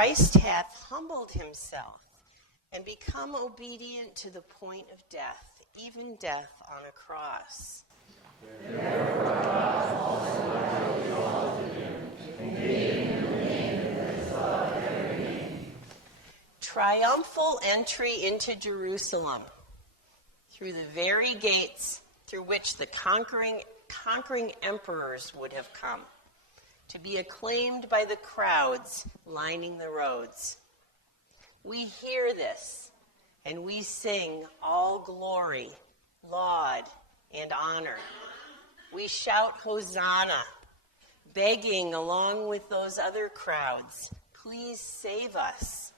Christ hath humbled himself and become obedient to the point of death, even death on a cross. Therefore God also highly exalted him, and gave him the name that is above every name. Triumphal entry into Jerusalem through the very gates through which the conquering emperors would have come, to be acclaimed by the crowds lining the roads. We hear this, and we sing all glory, laud, and honor. We shout Hosanna, begging along with those other crowds, please save us.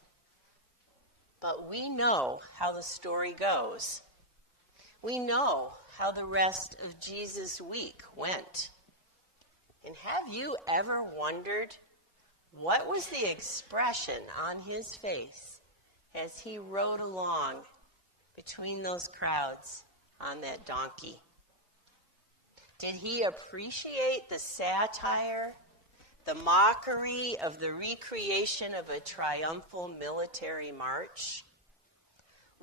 But we know how the story goes. We know how the rest of Jesus' week went. And have you ever wondered what was the expression on his face as he rode along between those crowds on that donkey? Did he appreciate the satire, the mockery of the recreation of a triumphal military march?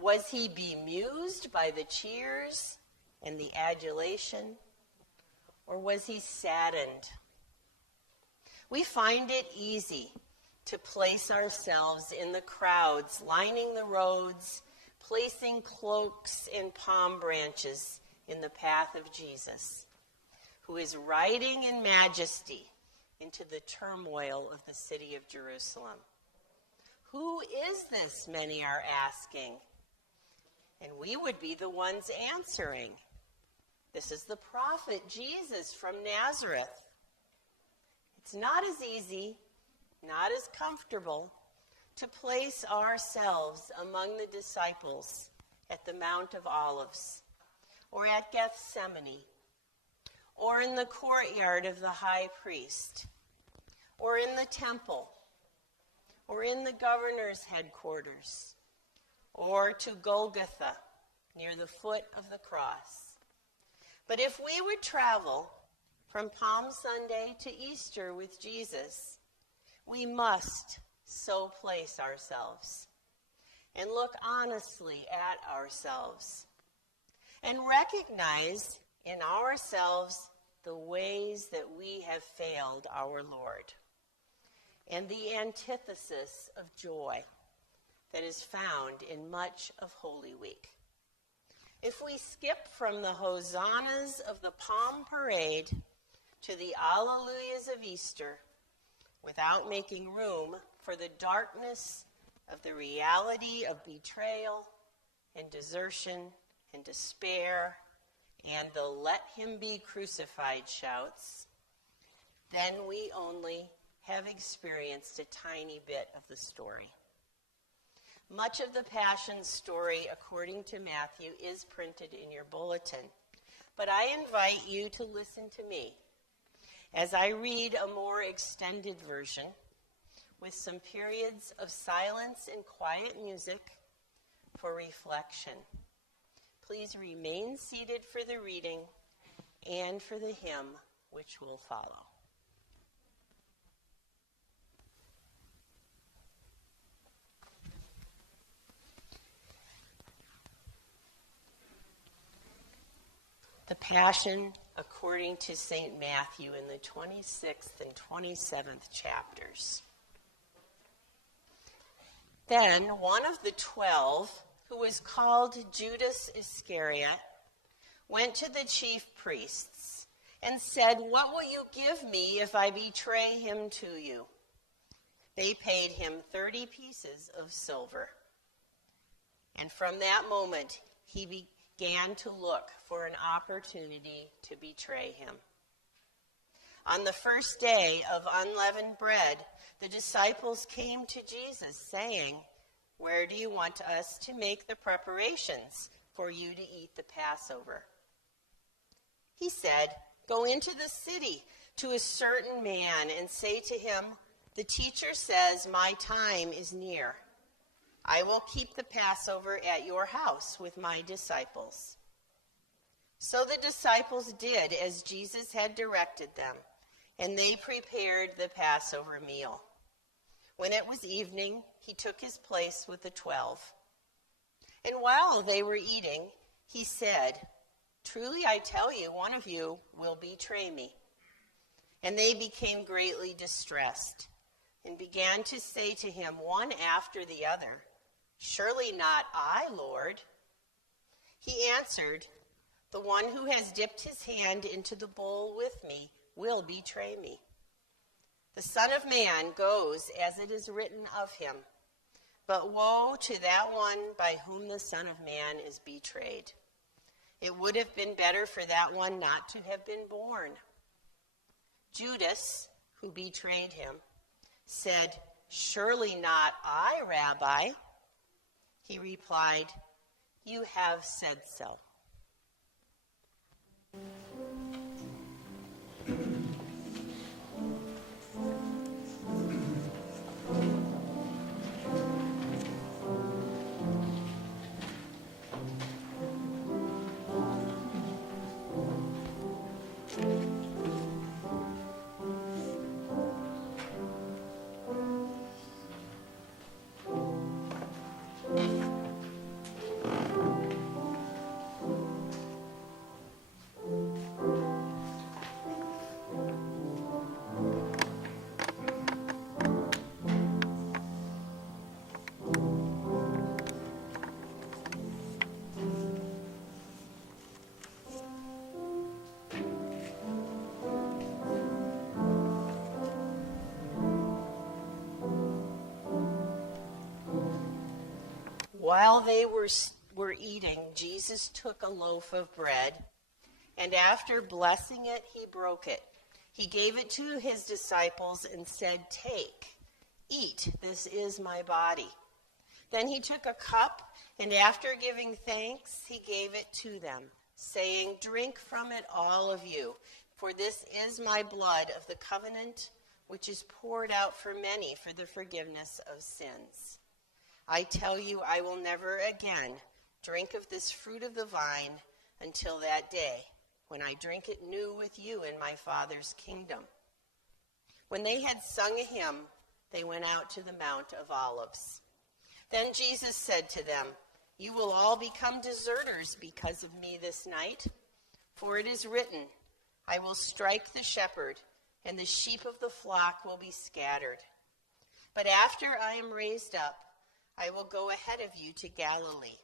Was he bemused by the cheers and the adulation? Or was he saddened? We find it easy to place ourselves in the crowds lining the roads, placing cloaks and palm branches in the path of Jesus, who is riding in majesty into the turmoil of the city of Jerusalem. Who is this, many are asking? And we would be the ones answering. This is the prophet Jesus from Nazareth. It's not as easy, not as comfortable to place ourselves among the disciples at the Mount of Olives, or at Gethsemane, or in the courtyard of the high priest, or in the temple, or in the governor's headquarters, or to Golgotha, near the foot of the cross. But if we would travel from Palm Sunday to Easter with Jesus, we must so place ourselves and look honestly at ourselves and recognize in ourselves the ways that we have failed our Lord and the antithesis of joy that is found in much of Holy Week. If we skip from the hosannas of the Palm Parade to the Alleluias of Easter without making room for the darkness of the reality of betrayal and desertion and despair and the let him be crucified shouts, then we only have experienced a tiny bit of the story. Much of the Passion story, according to Matthew, is printed in your bulletin. But I invite you to listen to me as I read a more extended version with some periods of silence and quiet music for reflection. Please remain seated for the reading and for the hymn which will follow. The Passion according to St. Matthew in the 26th and 27th chapters. Then one of the 12, who was called Judas Iscariot, went to the chief priests and said, "What will you give me if I betray him to you?" They paid him 30 pieces of silver. And from that moment, he began to look for an opportunity to betray him. On the first day of unleavened bread, the disciples came to Jesus, saying, "Where do you want us to make the preparations for you to eat the Passover?" He said, "Go into the city to a certain man and say to him, 'The teacher says, my time is near. I will keep the Passover at your house with my disciples.'" So the disciples did as Jesus had directed them, and they prepared the Passover meal. When it was evening, he took his place with the 12. And while they were eating, he said, "Truly I tell you, one of you will betray me." And they became greatly distressed and began to say to him one after the other, "Surely not I, Lord." He answered, "The one who has dipped his hand into the bowl with me will betray me. The Son of Man goes as it is written of him, but woe to that one by whom the Son of Man is betrayed. It would have been better for that one not to have been born." Judas, who betrayed him, said, "Surely not I, Rabbi." He replied, "You have said so." While they were eating, Jesus took a loaf of bread, and after blessing it, he broke it. He gave it to his disciples and said, "Take, eat, this is my body." Then he took a cup, and after giving thanks, he gave it to them, saying, "Drink from it, all of you, for this is my blood of the covenant, which is poured out for many for the forgiveness of sins. I tell you, I will never again drink of this fruit of the vine until that day, when I drink it new with you in my Father's kingdom." When they had sung a hymn, they went out to the Mount of Olives. Then Jesus said to them, "You will all become deserters because of me this night, for it is written, I will strike the shepherd, and the sheep of the flock will be scattered. But after I am raised up, I will go ahead of you to Galilee."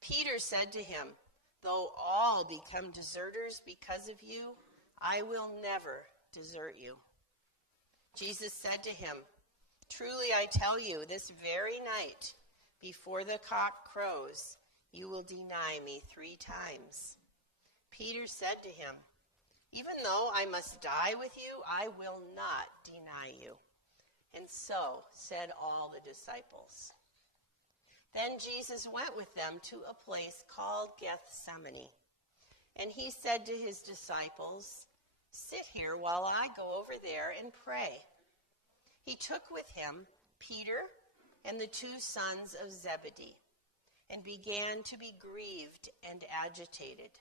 Peter said to him, "Though all become deserters because of you, I will never desert you." Jesus said to him, "Truly I tell you, this very night, before the cock crows, you will deny me 3 times. Peter said to him, "Even though I must die with you, I will not deny you." And so said all the disciples. Then Jesus went with them to a place called Gethsemane. And he said to his disciples, "Sit here while I go over there and pray." He took with him Peter and the 2 sons of Zebedee, and began to be grieved and agitated.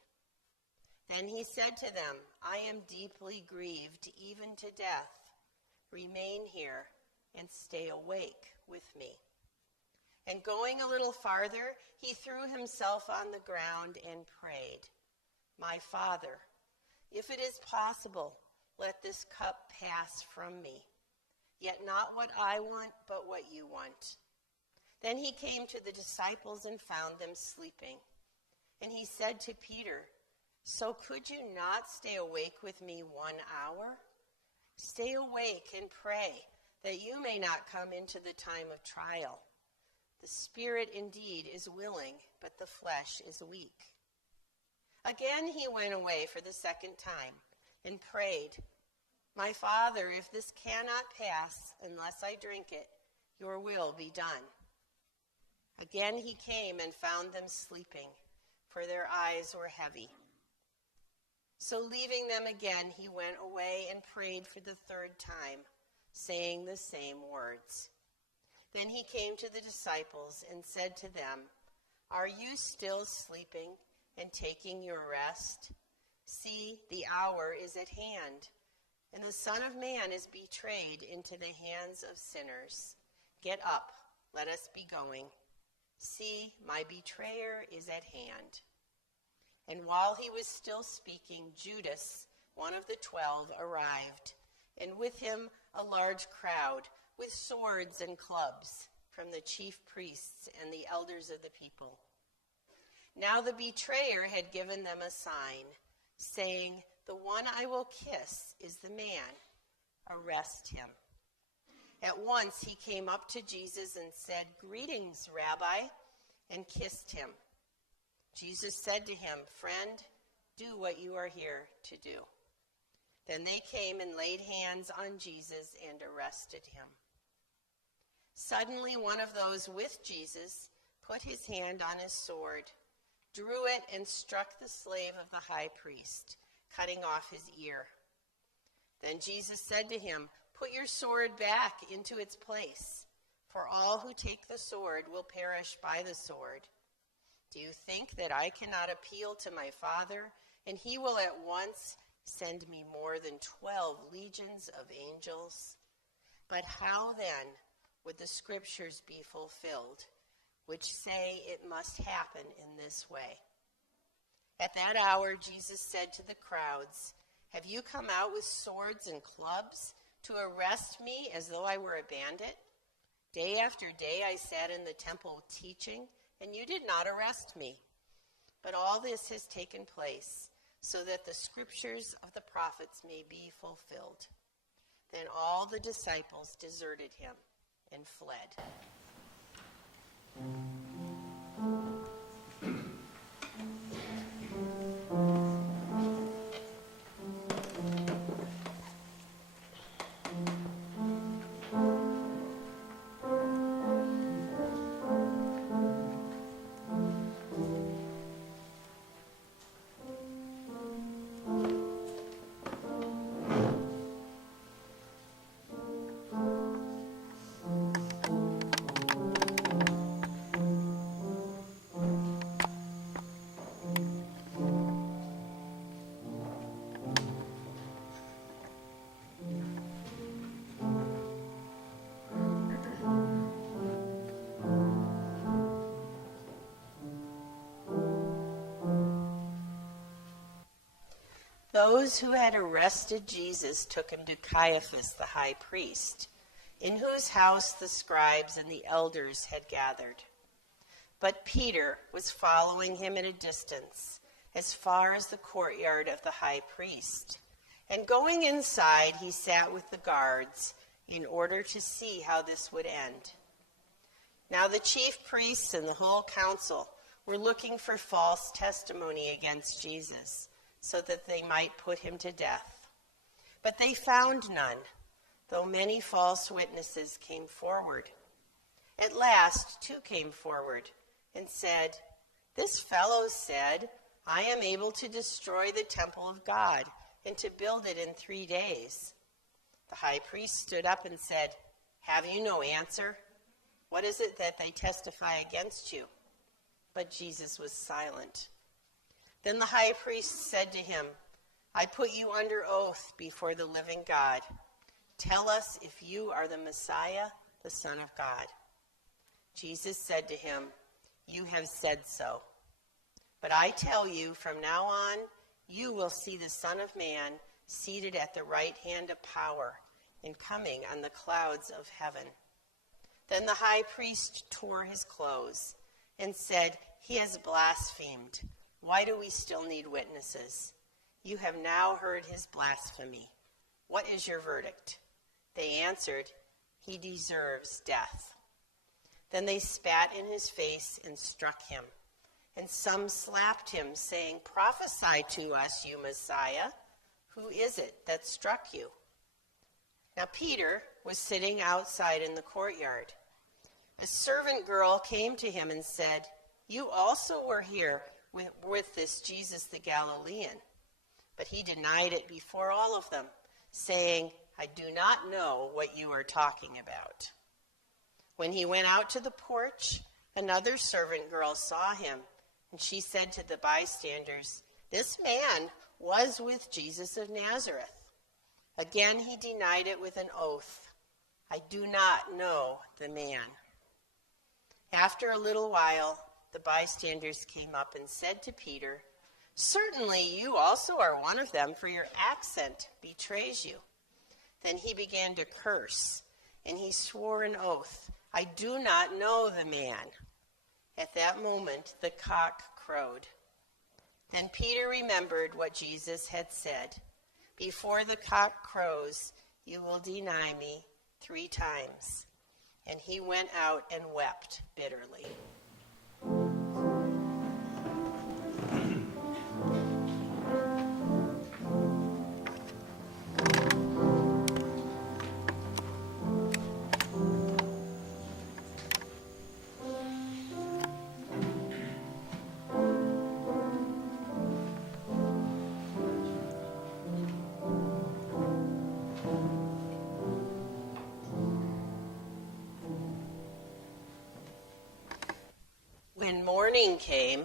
Then he said to them, "I am deeply grieved, even to death. Remain here and stay awake with me." And going a little farther, he threw himself on the ground and prayed, "My Father, if it is possible, let this cup pass from me. Yet not what I want, but what you want." Then he came to the disciples and found them sleeping. And he said to Peter, "So could you not stay awake with me 1 hour? Stay awake and pray, that you may not come into the time of trial. The spirit indeed is willing, but the flesh is weak." Again he went away for the 2nd time and prayed, "My Father, if this cannot pass unless I drink it, your will be done." Again he came and found them sleeping, for their eyes were heavy. So leaving them again, he went away and prayed for the 3rd time, saying the same words. Then he came to the disciples and said to them, "Are you still sleeping and taking your rest? See, the hour is at hand, and the Son of Man is betrayed into the hands of sinners. Get up, let us be going. See, my betrayer is at hand." And while he was still speaking, Judas, one of the 12, arrived, and with him a large crowd with swords and clubs from the chief priests and the elders of the people. Now the betrayer had given them a sign, saying, "The one I will kiss is the man. Arrest him." At once he came up to Jesus and said, "Greetings, Rabbi," and kissed him. Jesus said to him, "Friend, do what you are here to do." Then they came and laid hands on Jesus and arrested him. Suddenly one of those with Jesus put his hand on his sword, drew it, and struck the slave of the high priest, cutting off his ear. Then Jesus said to him, "Put your sword back into its place, for all who take the sword will perish by the sword. Do you think that I cannot appeal to my Father, and he will at once send me more than 12 legions of angels? But how then would the scriptures be fulfilled, which say it must happen in this way?" At that hour Jesus said to the crowds, "Have you come out with swords and clubs to arrest me as though I were a bandit? Day after day I sat in the temple teaching, and you did not arrest me. But all this has taken place so that the scriptures of the prophets may be fulfilled." Then all the disciples deserted him and fled. Those who had arrested Jesus took him to Caiaphas, the high priest, in whose house the scribes and the elders had gathered. But Peter was following him at a distance, as far as the courtyard of the high priest. And going inside, he sat with the guards in order to see how this would end. Now the chief priests and the whole council were looking for false testimony against Jesus, so that they might put him to death. But they found none, though many false witnesses came forward. At last, two came forward and said, "This fellow said, 'I am able to destroy the temple of God and to build it in 3 days.' The high priest stood up and said, 'Have you no answer? What is it that they testify against you?' But Jesus was silent. Then the high priest said to him, 'I put you under oath before the living God. Tell us if you are the Messiah, the Son of God.' Jesus said to him, 'You have said so. But I tell you, from now on, you will see the Son of Man seated at the right hand of power and coming on the clouds of heaven.' Then the high priest tore his clothes and said, 'He has blasphemed. Why do we still need witnesses? You have now heard his blasphemy. What is your verdict?' They answered, 'He deserves death.' Then they spat in his face and struck him. And some slapped him, saying, 'Prophesy to us, you Messiah. Who is it that struck you?' Now Peter was sitting outside in the courtyard. A servant girl came to him and said, 'You also were here with this Jesus the Galilean.' But he denied it before all of them, saying, 'I do not know what you are talking about.' When he went out to the porch, another servant girl saw him, and she said to the bystanders, 'This man was with Jesus of Nazareth.' Again he denied it with an oath. I do not know the man. After a little while, the bystanders came up and said to Peter, certainly you also are one of them, for your accent betrays you. Then he began to curse, and he swore an oath, I do not know the man. At that moment, the cock crowed. Then Peter remembered what Jesus had said, before the cock crows, you will deny me 3 times. And he went out and wept bitterly. When morning came,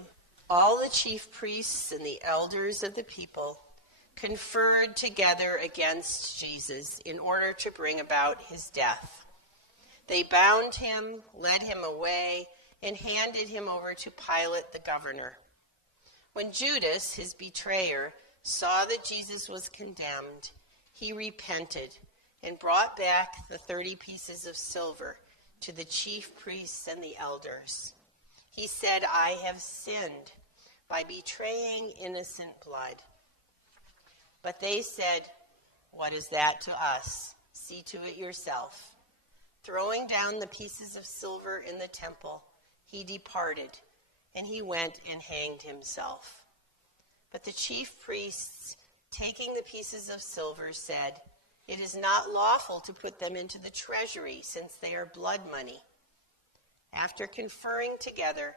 all the chief priests and the elders of the people conferred together against Jesus in order to bring about his death. They bound him, led him away, and handed him over to Pilate the governor. When Judas, his betrayer, saw that Jesus was condemned, he repented and brought back the 30 pieces of silver to the chief priests and the elders. He said, I have sinned by betraying innocent blood. But they said, what is that to us? See to it yourself. Throwing down the pieces of silver in the temple, he departed, and he went and hanged himself. But the chief priests, taking the pieces of silver, said, it is not lawful to put them into the treasury, since they are blood money. After conferring together,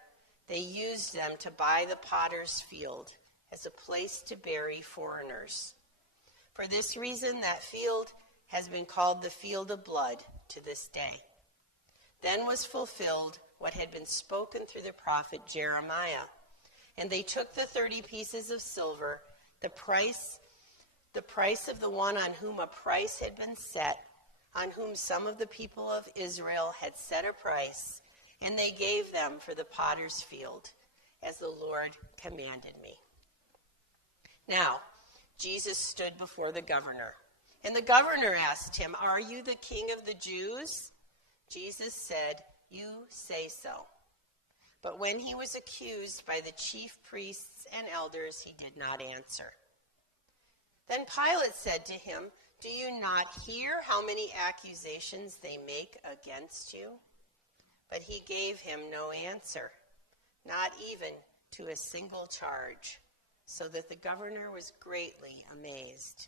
they used them to buy the potter's field as a place to bury foreigners. For this reason, that field has been called the field of blood to this day. Then was fulfilled what had been spoken through the prophet Jeremiah. And they took the 30 pieces of silver, the price of the one on whom a price had been set, on whom some of the people of Israel had set a price, and they gave them for the potter's field, as the Lord commanded me. Now, Jesus stood before the governor, and the governor asked him, are you the king of the Jews? Jesus said, you say so. But when he was accused by the chief priests and elders, he did not answer. Then Pilate said to him, do you not hear how many accusations they make against you? But he gave him no answer, not even to a single charge, so that the governor was greatly amazed.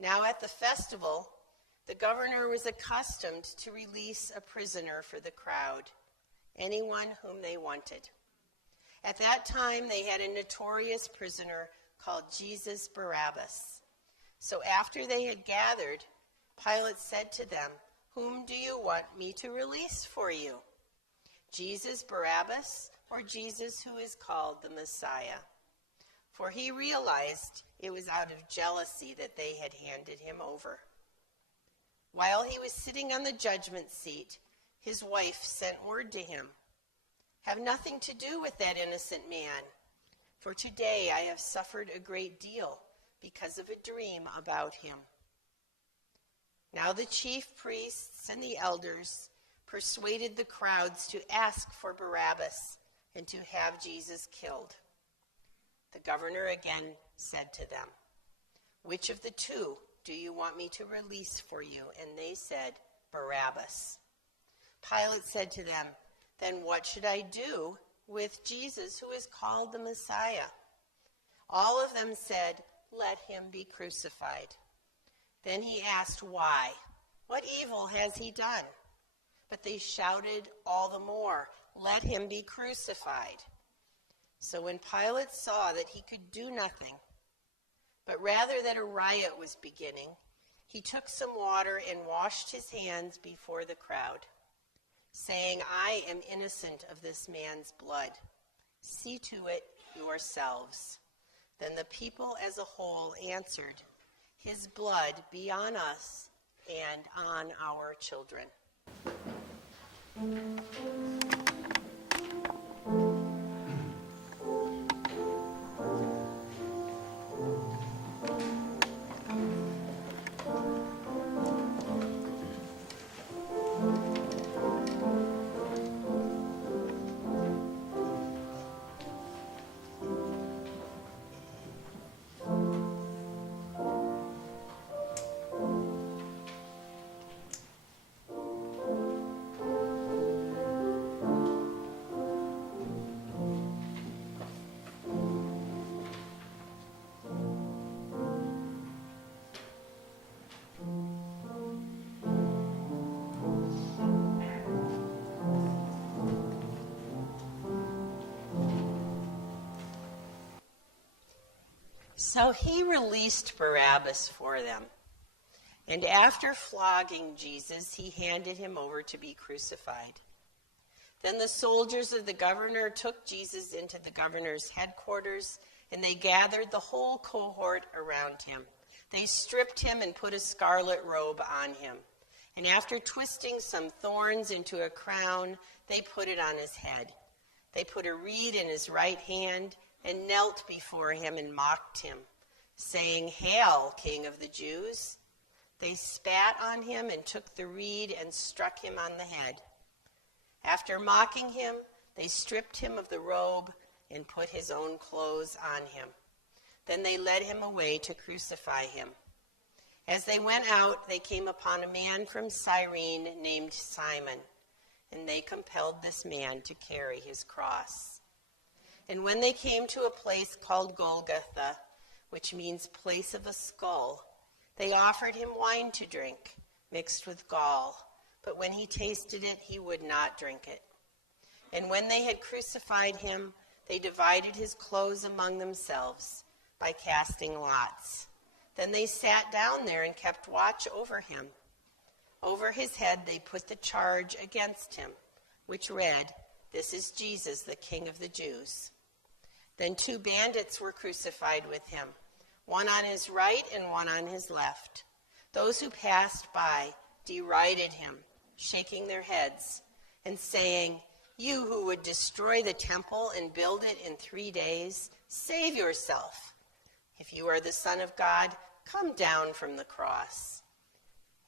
Now at the festival, the governor was accustomed to release a prisoner for the crowd, anyone whom they wanted. At that time, they had a notorious prisoner called Jesus Barabbas. So after they had gathered, Pilate said to them, whom do you want me to release for you? Jesus Barabbas, or Jesus who is called the Messiah? For he realized it was out of jealousy that they had handed him over. While he was sitting on the judgment seat, his wife sent word to him, have nothing to do with that innocent man, for today I have suffered a great deal because of a dream about him. Now the chief priests and the elders persuaded the crowds to ask for Barabbas and to have Jesus killed. The governor again said to them, which of the two do you want me to release for you? And they said, Barabbas. Pilate said to them, then what should I do with Jesus who is called the Messiah? All of them said, let him be crucified. Then he asked, why? What evil has he done? But they shouted all the more, let him be crucified. So when Pilate saw that he could do nothing, but rather that a riot was beginning, he took some water and washed his hands before the crowd, saying, I am innocent of this man's blood. See to it yourselves. Then the people as a whole answered, His blood be on us and on our children. So he released Barabbas for them. And after flogging Jesus, he handed him over to be crucified. Then the soldiers of the governor took Jesus into the governor's headquarters, and they gathered the whole cohort around him. They stripped him and put a scarlet robe on him. And after twisting some thorns into a crown, they put it on his head. They put a reed in his right hand and knelt before him and mocked him, saying, "Hail, King of the Jews!" They spat on him and took the reed and struck him on the head. After mocking him, they stripped him of the robe and put his own clothes on him. Then they led him away to crucify him. As they went out, they came upon a man from Cyrene named Simon, and they compelled this man to carry his cross. And when they came to a place called Golgotha, which means place of a skull, they offered him wine to drink, mixed with gall. But when he tasted it, he would not drink it. And when they had crucified him, they divided his clothes among themselves by casting lots. Then they sat down there and kept watch over him. Over his head they put the charge against him, which read, "This is Jesus, the King of the Jews." Then 2 bandits were crucified with him, one on his right and one on his left. Those who passed by derided him, shaking their heads and saying, "You who would destroy the temple and build it in 3 days, save yourself. If you are the Son of God, come down from the cross."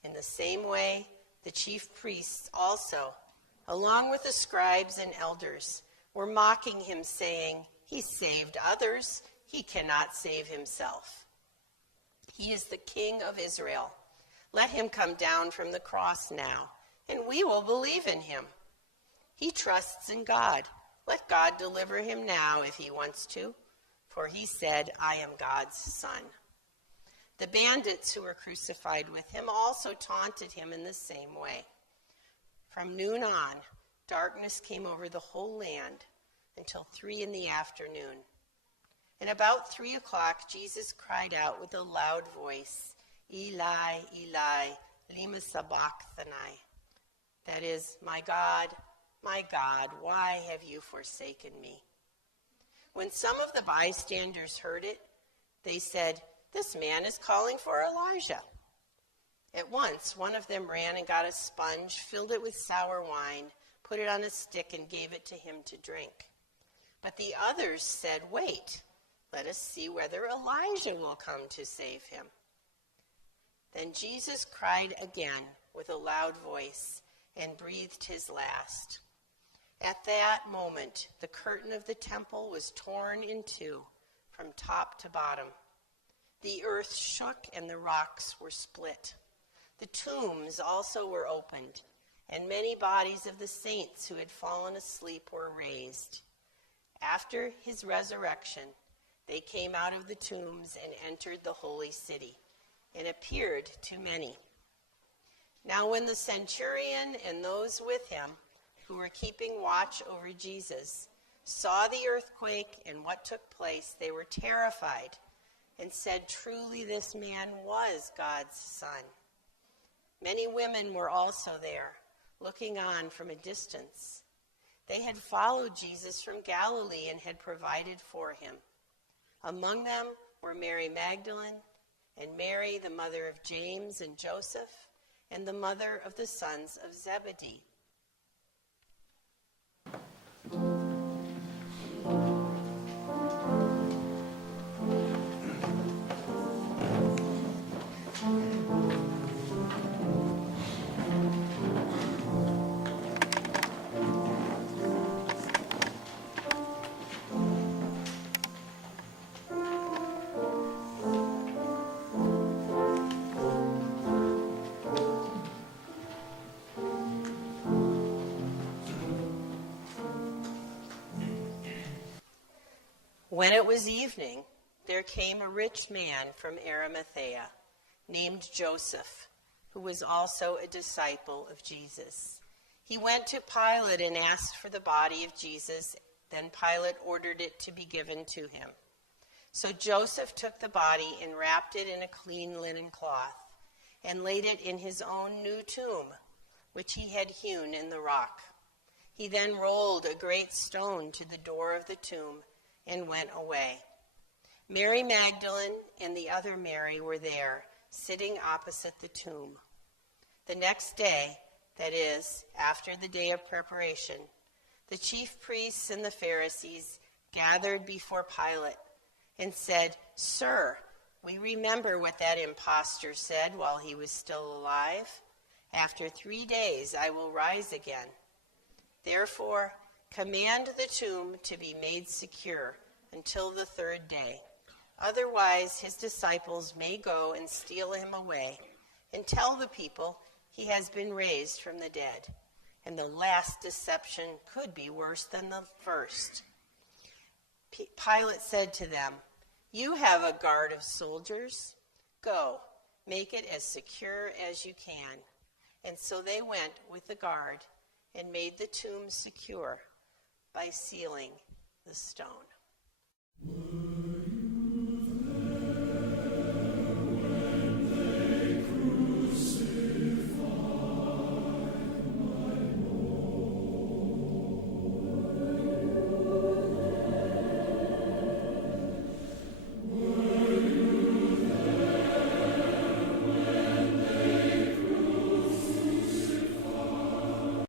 In the same way, the chief priests also, along with the scribes and elders, were mocking him, saying, "He saved others. He cannot save himself. He is the King of Israel. Let him come down from the cross now, and we will believe in him. He trusts in God. Let God deliver him now if he wants to, for he said, 'I am God's son.'" The bandits who were crucified with him also taunted him in the same way. From noon on, darkness came over the whole land until 3 p.m. And about 3 o'clock, Jesus cried out with a loud voice, "Eli, Eli, lema sabachthani." That is, my God, why have you forsaken me?" When some of the bystanders heard it, they said, "This man is calling for Elijah." At once, one of them ran and got a sponge, filled it with sour wine, put it on a stick, and gave it to him to drink. But the others said, "Wait, let us see whether Elijah will come to save him." Then Jesus cried again with a loud voice and breathed his last. At that moment, the curtain of the temple was torn in two from top to bottom. The earth shook and the rocks were split. The tombs also were opened, and many bodies of the saints who had fallen asleep were raised. After his resurrection, they came out of the tombs and entered the holy city and appeared to many. Now when the centurion and those with him who were keeping watch over Jesus saw the earthquake and what took place, they were terrified and said, "Truly this man was God's son." Many women were also there, looking on from a distance. They had followed Jesus from Galilee and had provided for him. Among them were Mary Magdalene and Mary, the mother of James and Joseph, and the mother of the sons of Zebedee. When it was evening, there came a rich man from Arimathea, named Joseph, who was also a disciple of Jesus. He went to Pilate and asked for the body of Jesus. Then Pilate ordered it to be given to him. So Joseph took the body and wrapped it in a clean linen cloth and laid it in his own new tomb, which he had hewn in the rock. He then rolled a great stone to the door of the tomb and went away. Mary Magdalene and the other Mary were there, sitting opposite the tomb. The next day, that is, after the day of preparation, the chief priests and the Pharisees gathered before Pilate and said, "Sir, we remember what that impostor said while he was still alive. After 3 days I will rise again. Therefore, command the tomb to be made secure until the 3rd day. Otherwise, his disciples may go and steal him away and tell the people he has been raised from the dead. And the last deception could be worse than the first." Pilate said to them, "You have a guard of soldiers. Go, make it as secure as you can." And so they went with the guard and made the tomb secure by sealing the stone.